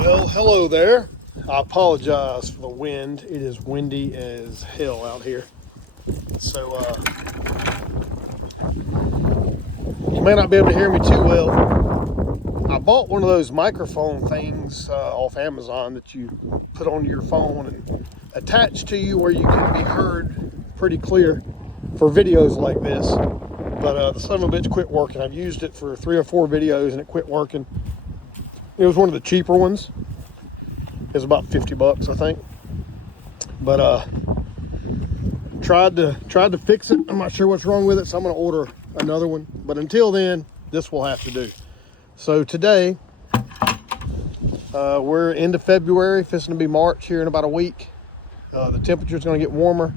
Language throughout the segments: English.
Well, hello there. I apologize for the wind. It is windy as hell out here. So you may not be able to hear me too well. I bought one of those microphone things off Amazon that you put on your phone and attach to you where you can be heard pretty clear for videos like this. But the son of a bitch quit working. I've used it for 3 or 4 videos and it quit working. It was one of the cheaper ones. It was about 50 bucks, I think. But tried to fix it. I'm not sure what's wrong with it, so I'm gonna order another one. But until then, this will have to do. So today, we're into February, fixing to be March here in about a week. The temperature's gonna get warmer.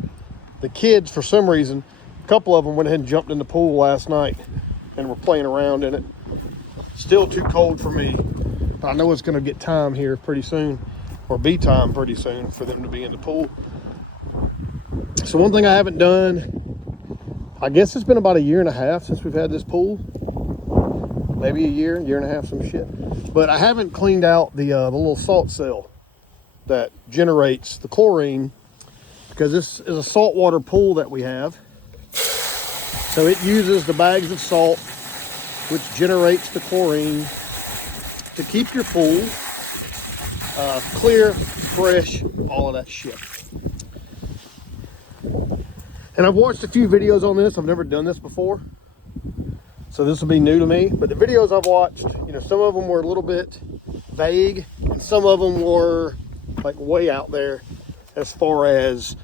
The kids, for some reason, a couple of them went ahead and jumped in the pool last night and were playing around in it. Still too cold for me, but I know it's gonna get time here pretty soon, or be time pretty soon for them to be in the pool. So one thing I haven't done, I guess it's been about 1.5 years since we've had this pool. Maybe a year and a half, some shit. But I haven't cleaned out the little salt cell that generates the chlorine, because this is a saltwater pool that we have. So it uses the bags of salt, which generates the chlorine to keep your pool clear, fresh, all of that shit. And I've watched a few videos on this. I've never done this before, so this will be new to me. But the videos I've watched, you know, some of them were a little bit vague, and some of them were like way out there as far as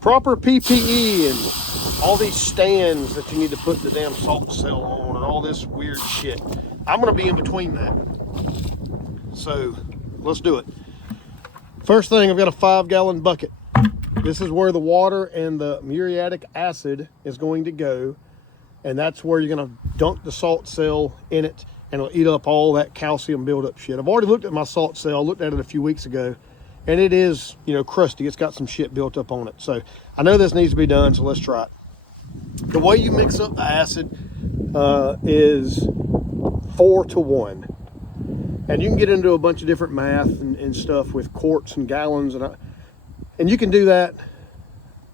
proper PPE and all these stands that you need to put the damn salt cell on and all this weird shit. I'm gonna be in between that. So let's do it. First thing, I've got a 5-gallon bucket. This is where the water and the muriatic acid is going to go. And that's where you're gonna dunk the salt cell in it, and it'll eat up all that calcium buildup shit. I've already looked at my salt cell. I looked at it a few weeks ago, and it is, you know, crusty. It's got some shit built up on it. So I know this needs to be done, so let's try it. The way you mix up the acid is 4-to-1. And you can get into a bunch of different math and stuff with quarts and gallons, and you can do that.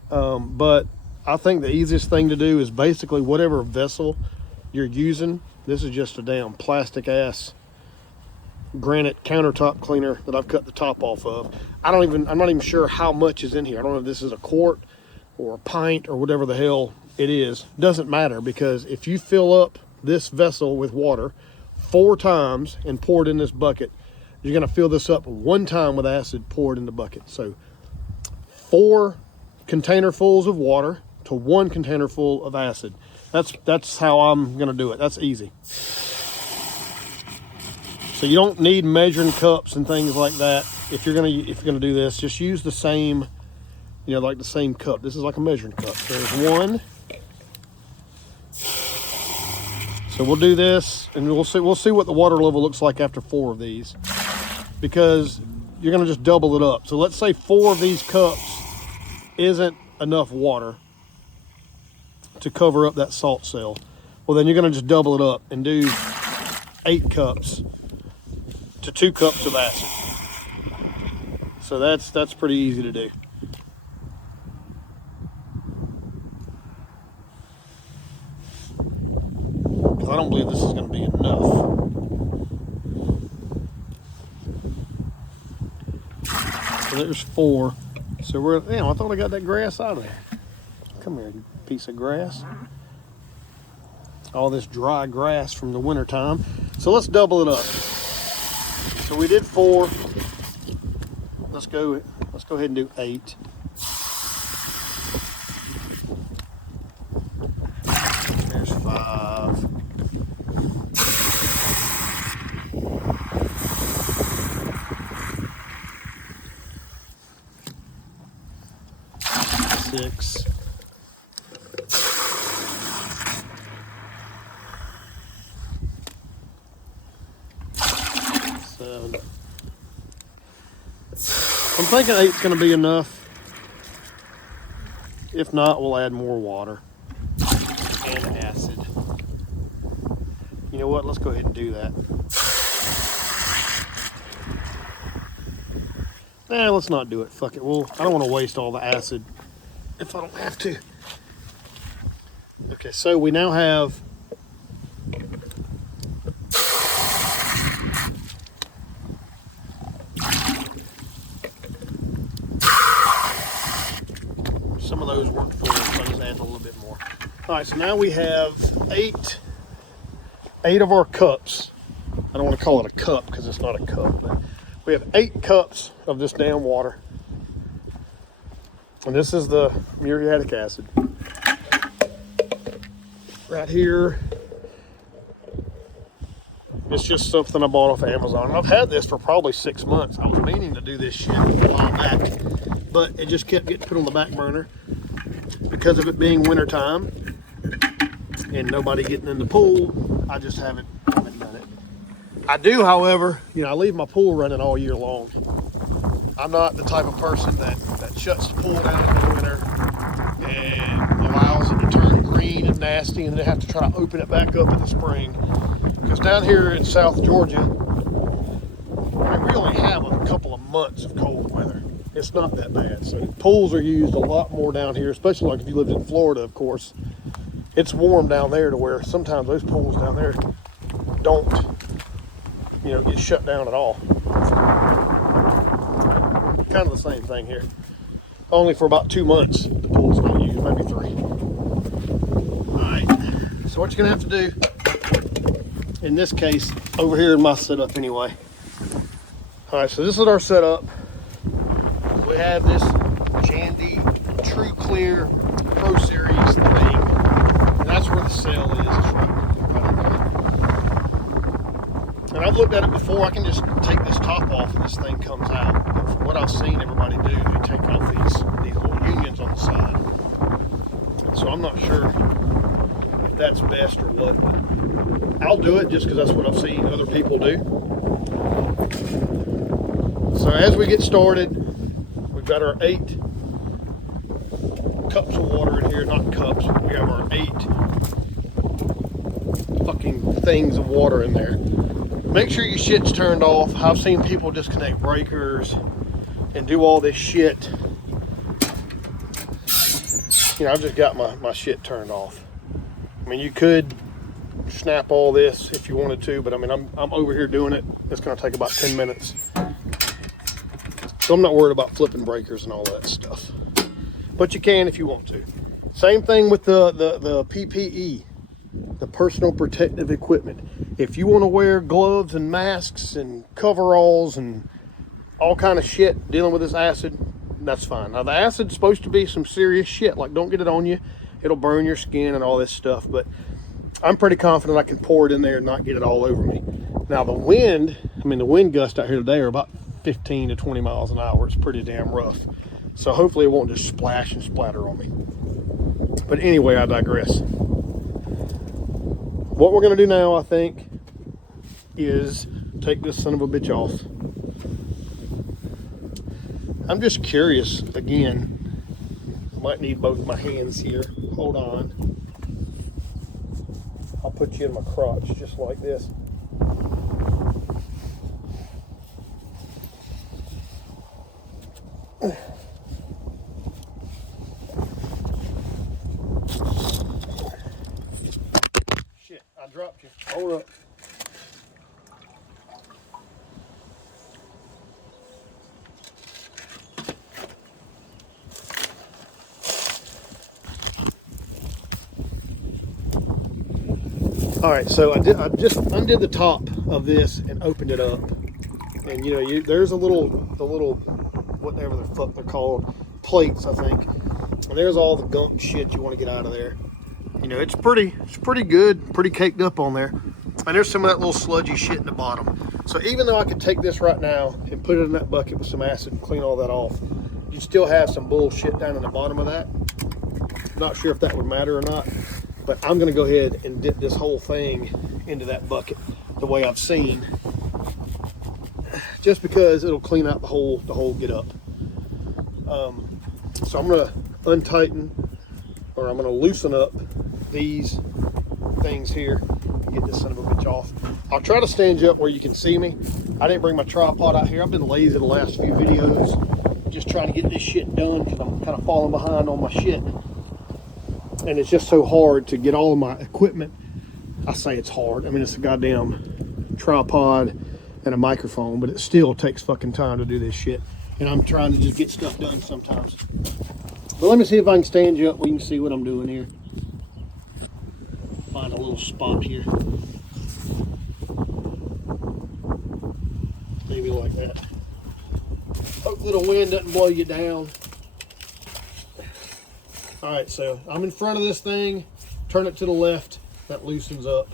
But I think the easiest thing to do is basically whatever vessel you're using. This is just a damn plastic ass granite countertop cleaner that I've cut the top off of. I'm not even sure how much is in here. I don't know if this is a quart or a pint or whatever the hell it is. Doesn't matter, because if you fill up this vessel with water 4 times and pour it in this bucket, you're gonna fill this up 1 time with acid poured in the bucket. So 4 containerfuls of water to 1 containerful of acid. That's how I'm gonna do it. That's easy. So you don't need measuring cups and things like that. If you're gonna do this, just use the same, you know, like the same cup. This is like a measuring cup. So there's 1. So we'll do this, and we'll see what the water level looks like after 4 of these, because you're gonna just double it up. So let's say 4 of these cups isn't enough water to cover up that salt cell. Well, then you're gonna just double it up and do 8 cups to 2 cups of acid. So that's pretty easy to do. I don't believe this is going to be enough. So there's 4. So we're, damn, I thought I got that grass out of there. Come here, you piece of grass. All this dry grass from the winter time. So let's double it up. So we did 4. Let's go ahead and do 8. There's 5. 6. 7. I'm thinking 8's going to be enough. If not, we'll add more water and acid. You know what? Let's go ahead and do that. let's not do it. Fuck it. Well, I don't want to waste all the acid if I don't have to. Okay, so we now have some of those work for us. I'll just add a little bit more. All right, so now we have eight of our cups. I don't want to call it a cup because it's not a cup, but we have 8 cups of this damn water. And this is the muriatic acid. Right here. It's just something I bought off of Amazon. I've had this for probably 6 months. I was meaning to do this shit a while back, but it just kept getting put on the back burner because of it being winter time and nobody getting in the pool. I just haven't done it. I do, however, I leave my pool running all year long. I'm not the type of person that shuts the pool down in the winter and allows it to turn green and nasty and then have to try to open it back up in the spring. Because down here in South Georgia, we only have a couple of months of cold weather. It's not that bad. So pools are used a lot more down here, especially like if you lived in Florida, of course. It's warm down there to where sometimes those pools down there don't, get shut down at all. Kind of the same thing here. Only for about 2 months the pool's not used, maybe 3. Alright, so what you're gonna have to do, in this case, over here in my setup anyway. Alright, so this is our setup. We have this Jandy True Clear Pro Series thing. And that's where the cell is. It's right in there. And I've looked at it before. I can just take this top off and this thing comes out. But from what I've seen everybody do, they take off these little unions on the side. And so I'm not sure if that's best or what, but I'll do it just because that's what I've seen other people do. So as we get started, we've got our 8 cups of water in here. Not cups, we have our 8 fucking things of water in there. Make sure your shit's turned off. I've seen people disconnect breakers and do all this shit. I've just got my shit turned off. I mean, you could snap all this if you wanted to, but I mean, I'm over here doing it. It's gonna take about 10 minutes. So I'm not worried about flipping breakers and all that stuff. But you can if you want to. Same thing with the PPE, the personal protective equipment. If you want to wear gloves and masks and coveralls and all kind of shit dealing with this acid, that's fine. Now the acid's supposed to be some serious shit. Like, don't get it on you. It'll burn your skin and all this stuff. But I'm pretty confident I can pour it in there and not get it all over me. Now the wind gusts out here today are about 15 to 20 miles an hour. It's pretty damn rough. So hopefully it won't just splash and splatter on me. But anyway, I digress. What we're gonna do now, I think, is take this son of a bitch off. I'm just curious, again, I might need both my hands here. Hold on. I'll put you in my crotch just like this. Shit, I dropped you. Hold up. All right, so I just undid the top of this and opened it up, and there's the little whatever the fuck they're called, plates, I think, and there's all the gunk shit you want to get out of there. It's pretty good, pretty caked up on there, and there's some of that little sludgy shit in the bottom. So even though I could take this right now and put it in that bucket with some acid and clean all that off, you still have some bullshit down in the bottom of that. Not sure if that would matter or not. But I'm going to go ahead and dip this whole thing into that bucket the way I've seen, just because it'll clean out the whole get up. So I'm going to untighten, or I'm going to loosen up these things here, to get this son of a bitch off. I'll try to stand you up where you can see me. I didn't bring my tripod out here. I've been lazy the last few videos, just trying to get this shit done because I'm kind of falling behind on my shit. And it's just so hard to get all of my equipment. I say it's hard. I mean, it's a goddamn tripod and a microphone, but it still takes fucking time to do this shit. And I'm trying to just get stuff done sometimes. But let me see if I can stand you up where you can see what I'm doing here. Find a little spot here. Maybe like that. Hopefully the wind doesn't blow you down. All right, so I'm in front of this thing. Turn it to the left. That loosens up.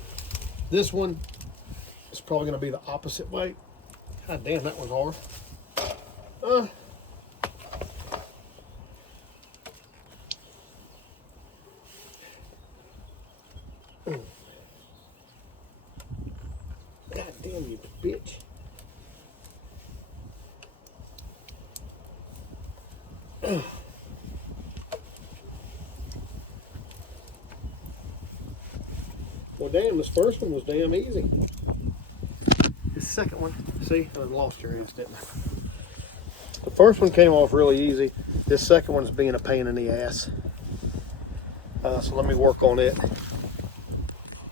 This one is probably going to be the opposite way. God damn, that was hard. God damn you, bitch. Well, damn, this first one was damn easy. This second one, see, I lost your ass, didn't I? The first one came off really easy. This second one's being a pain in the ass. So let me work on it.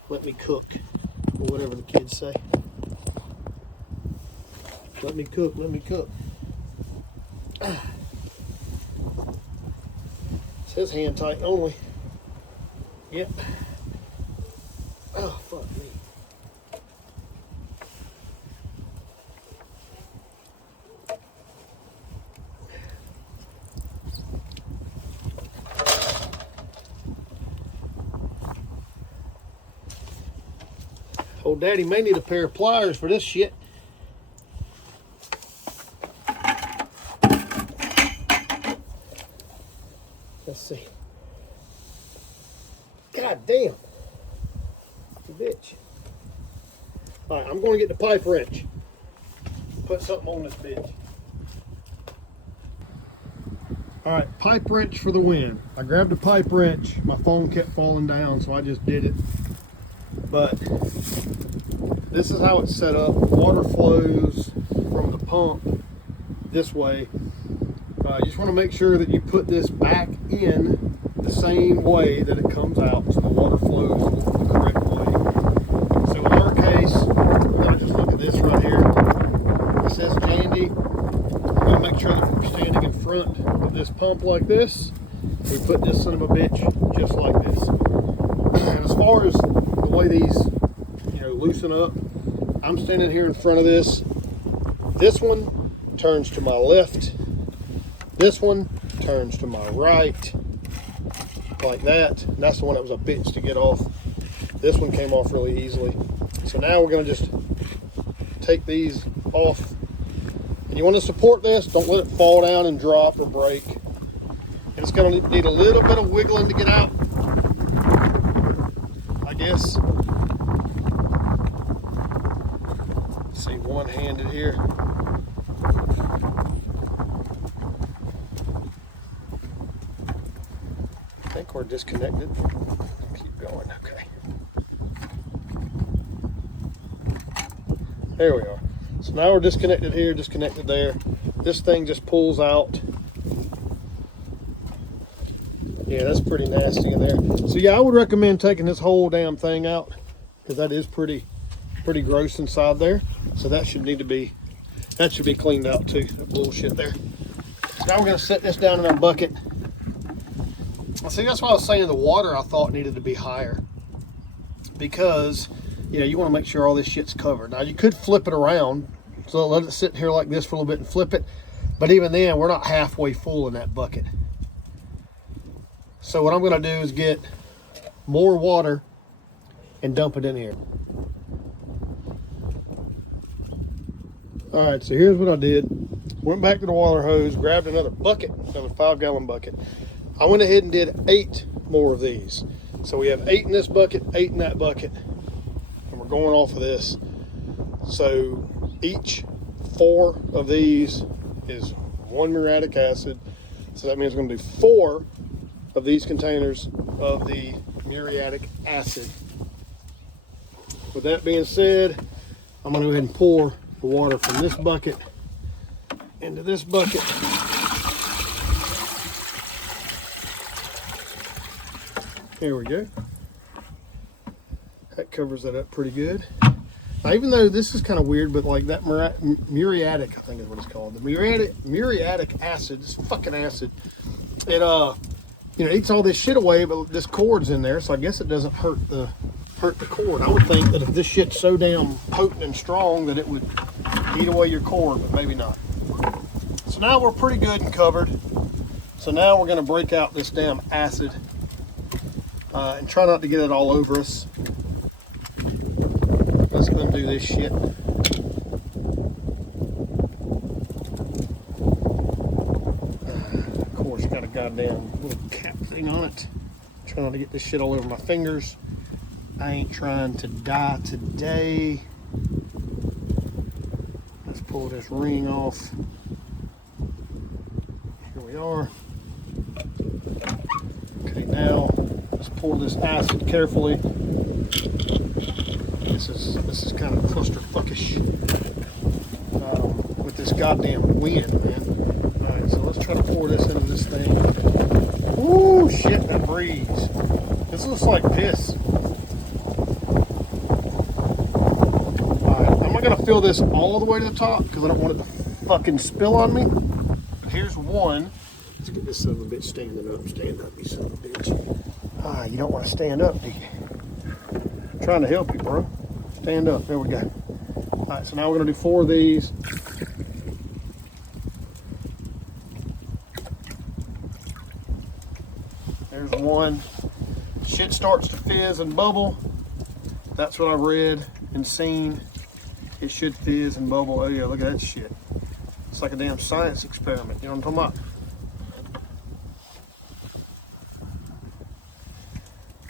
Let me cook, or whatever the kids say. Let me cook, let me cook. It says hand tight only. Yep. Oh, fuck me. Old Daddy may need a pair of pliers for this shit. Let's see. God damn. Bitch. All right, I'm going to get the pipe wrench. Put something on this bitch. All right, pipe wrench for the win. I grabbed a pipe wrench. My phone kept falling down, so I just did it. But this is how it's set up. Water flows from the pump this way. You just want to make sure that you put this back in the same way that it comes out, so the water flows the correct way. So in our case, we're going to just look at this right here. It says Jandy. We're going to make sure that we're standing in front of this pump like this. We put this son of a bitch just like this. And as far as the way these, loosen up, I'm standing here in front of this. This one turns to my left. This one turns to my right, like that. And that's the one that was a bitch to get off. This one came off really easily. So now we're gonna just take these off. And you wanna support this, don't let it fall down and drop or break. And it's gonna need a little bit of wiggling to get out, I guess. Let's see, one-handed here. I think we're disconnected. Keep going, okay. There we are. So now we're disconnected here, disconnected there. This thing just pulls out. Yeah, that's pretty nasty in there. So yeah, I would recommend taking this whole damn thing out because that is pretty gross inside there. So that should be cleaned out too. That bullshit there. So now we're gonna set this down in our bucket. See, that's why I was saying the water I thought needed to be higher, because you want to make sure all this shit's covered. Now you could flip it around, so let it sit here like this for a little bit and flip it, but even then we're not halfway full in that bucket. So what I'm going to do is get more water and dump it in here. All right, so here's what I did. Went back to the water hose, grabbed another bucket, another 5-gallon bucket. I went ahead and did 8 more of these. So we have 8 in this bucket, 8 in that bucket, and we're going off of this. So each 4 of these is 1 muriatic acid. So that means we're going to do 4 of these containers of the muriatic acid. with that being said, I'm gonna go ahead and pour the water from this bucket into this bucket. There we go. That covers that up pretty good. Now, even though this is kind of weird, but like that muriatic, I think is what it's called. The muriatic acid, this fucking acid, it eats all this shit away, but this cord's in there, so I guess it doesn't hurt the cord. I would think that if this shit's so damn potent and strong that it would eat away your cord, but maybe not. So now we're pretty good and covered. So now we're gonna break out this damn acid and try not to get it all over us. Let's undo this shit. Of course, got a goddamn little cap thing on it. Trying not to get this shit all over my fingers. I ain't trying to die today. Let's pull this ring off. Here we are. Okay, now let's pour this acid carefully. This is kind of clusterfuckish with this goddamn wind, man. All right, so let's try to pour this into this thing. Ooh, shit, that breeze. This looks like piss. Gonna fill this all the way to the top because I don't want it to fucking spill on me. But here's one. Let's get this son of a bitch standing up. Stand up, you son of a bitch. You don't want to stand up, do you? I'm trying to help you, bro. Stand up. There we go. All right, so now we're gonna do 4 of these. There's one. Shit starts to fizz and bubble. That's what I read and seen. It should fizz and bubble. Oh yeah, look at that shit. It's like a damn science experiment. You know what I'm talking about?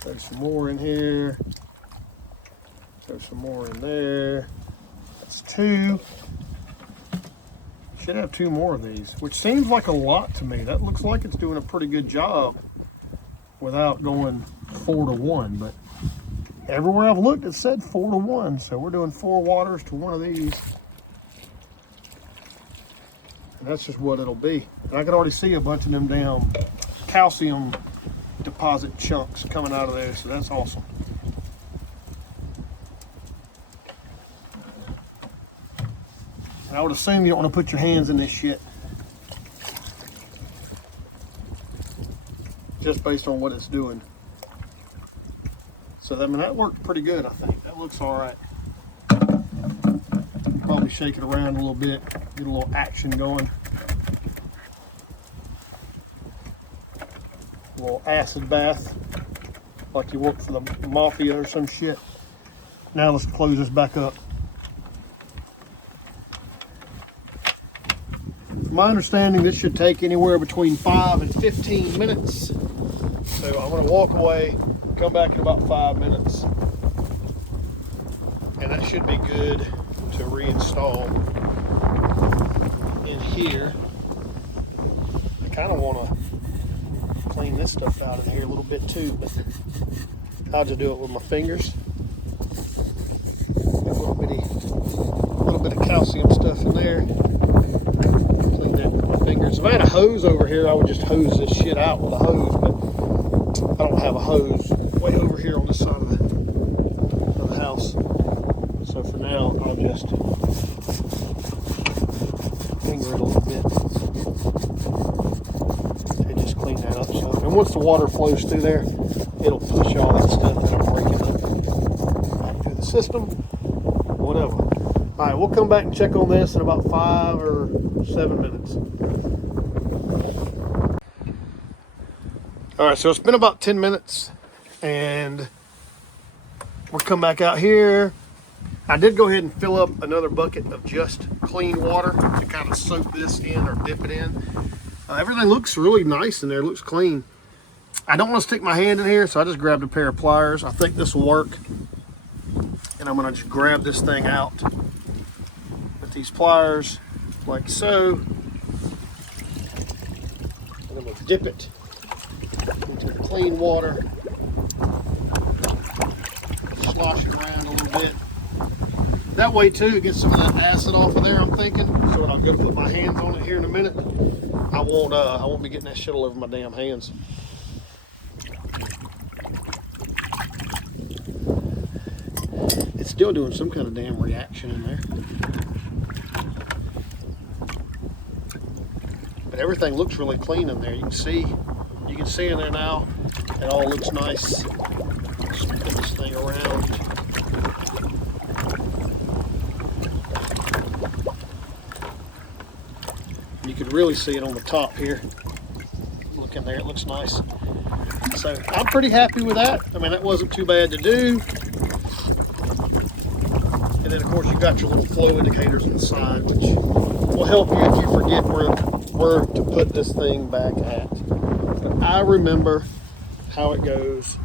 Throw some more in here. Throw some more in there. That's 2. Should have 2 more of these, which seems like a lot to me. That looks like it's doing a pretty good job without going 4 to 1, but everywhere I've looked, it said 4 to 1, so we're doing 4 waters to 1 of these. And that's just what it'll be. And I can already see a bunch of them damn calcium deposit chunks coming out of there, so that's awesome. And I would assume you don't want to put your hands in this shit, just based on what it's doing. So I mean, that worked pretty good, I think. That looks all right. Probably shake it around a little bit, get a little action going. A little acid bath, like you work for the mafia or some shit. Now let's close this back up. From my understanding, this should take anywhere between 5 and 15 minutes. So I'm gonna walk away, come back in about 5 minutes, and that should be good to reinstall in here. I kind of want to clean this stuff out of here a little bit too, but I'll just do it with my fingers. A little bit of calcium stuff in there. Clean that with my fingers. If I had a hose over here, I would just hose this shit out with a hose, but I don't have a hose way over here on this side of the house. So for now, I'll just finger it a little bit and just clean that up some. And once the water flows through there, it'll push all that stuff that I'm breaking up back through the system, whatever. All right, we'll come back and check on this in about 5 or 7 minutes. All right, so it's been about 10 minutes and we'll come back out here. I did go ahead and fill up another bucket of just clean water to kind of soak this in or dip it in. Everything looks really nice in there, looks clean. I don't want to stick my hand in here, so I just grabbed a pair of pliers. I think this will work. And I'm gonna just grab this thing out with these pliers, like so. And I'm gonna dip it into the clean water. slosh it around a little bit. That way too, it gets some of that acid off of there, I'm thinking. So when I'm gonna put my hands on it here in a minute, I won't be getting that shit all over my damn hands. It's still doing some kind of damn reaction in there. But everything looks really clean in there. You can see in there now, it all looks nice. Just put this thing around. You can really see it on the top here. Look in there, it looks nice. So I'm pretty happy with that. I mean, that wasn't too bad to do. And then of course you've got your little flow indicators on the side, which will help you if you forget where to put this thing back at. But I remember how it goes.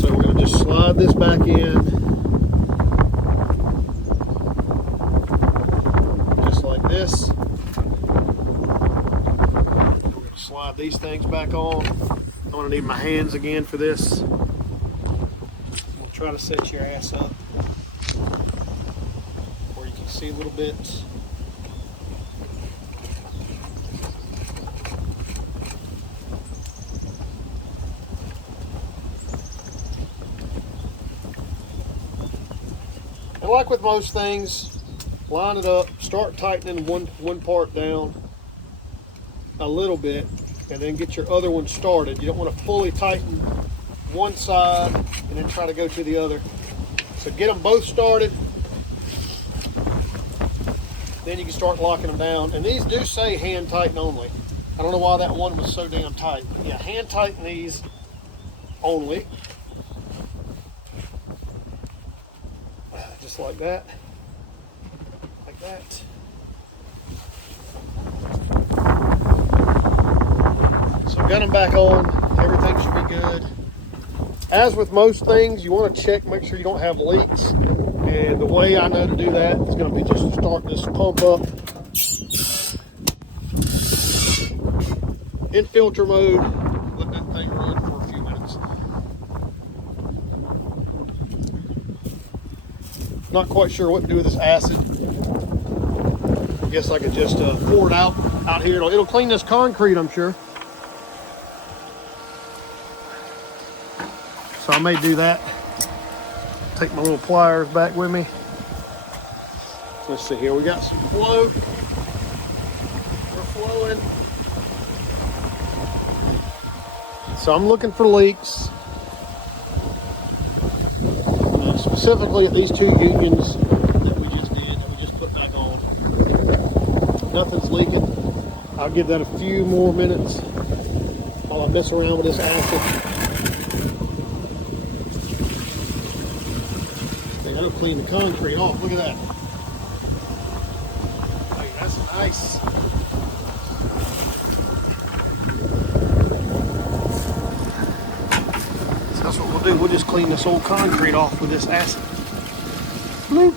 So we're gonna just slide this back in. Just like this. We're gonna slide these things back on. I'm gonna need my hands again for this. We'll try to set your ass up where you can see a little bit. And like with most things, line it up, start tightening one part down a little bit, and then get your other one started. You don't want to fully tighten one side and then try to go to the other. So get them both started, then you can start locking them down. And these do say hand tighten only. I don't know why that one was so damn tight. But yeah, hand tighten these only. Just like that. Like that. So got them back on. Everything should be good. As with most things, you want to check, make sure you don't have leaks. And the way I know to do that is going to be just to start this pump up in filter mode. Let that thing run for a few minutes. Not quite sure what to do with this acid. I guess I could just pour it out here. It'll clean this concrete, I'm sure. So I may do that. Take my little pliers back with me. Let's see here. We got some flow. We're flowing. So I'm looking for leaks. Specifically at these two unions that we just put back on. Nothing's leaking. I'll give that a few more minutes while I mess around with this acid. That'll clean the concrete off. Look at that. Hey, that's nice. So that's what we'll do. We'll just clean this old concrete off with this acid. Bloop.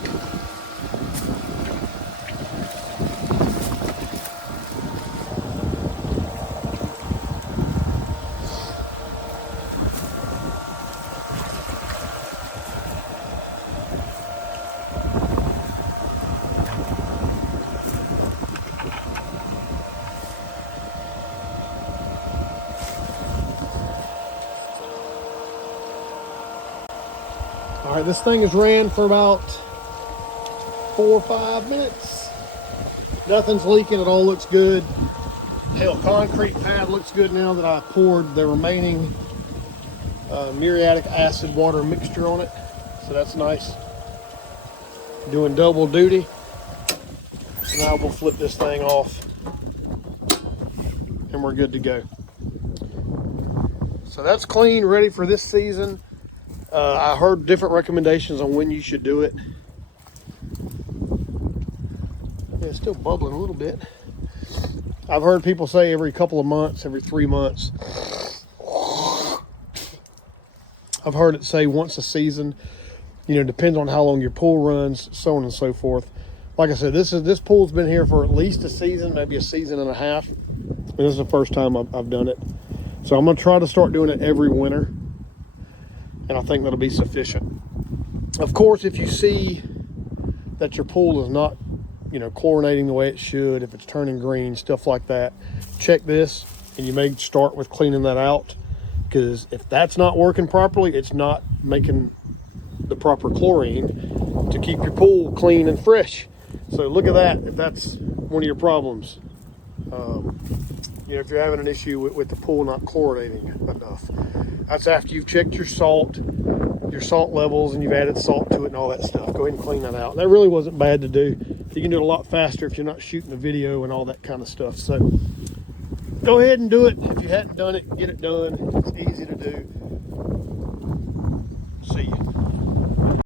All right, this thing has ran for about 4 or 5 minutes. Nothing's leaking, it all looks good. Hell, concrete pad looks good now that I poured the remaining muriatic acid water mixture on it. So that's nice. Doing double duty. So now we'll flip this thing off and we're good to go. So that's clean, ready for this season. I heard different recommendations on when you should do it. Yeah, it's still bubbling a little bit. I've heard people say every couple of months, every 3 months. I've heard it say once a season. You know, depends on how long your pool runs, so on and so forth. Like I said, this pool's been here for at least a season, maybe a season and a half. And this is the first time I've done it. So I'm gonna try to start doing it every winter. and I think that'll be sufficient. Of course, if you see that your pool is not, chlorinating the way it should, if it's turning green, stuff like that, check this, and you may start with cleaning that out, because if that's not working properly, it's not making the proper chlorine to keep your pool clean and fresh. So look at that, if that's one of your problems. If you're having an issue with the pool not chlorinating enough. That's after you've checked your salt levels, and you've added salt to it and all that stuff. Go ahead and clean that out. That really wasn't bad to do. You can do it a lot faster if you're not shooting a video and all that kind of stuff. So go ahead and do it. If you hadn't done it, get it done. It's easy to do.